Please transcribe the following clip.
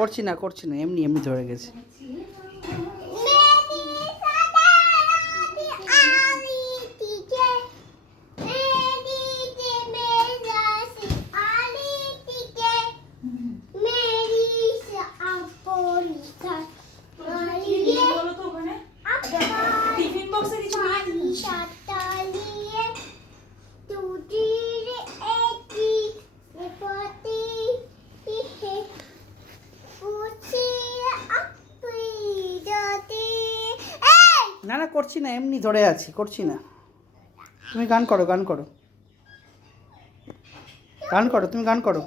করছি না, এমনি এমনি ধরে গেছে। না না করছি না, এমনি ধরে আছি, করছি না। তুমি গান করো, গান করো, গান করো, তুমি গান করো।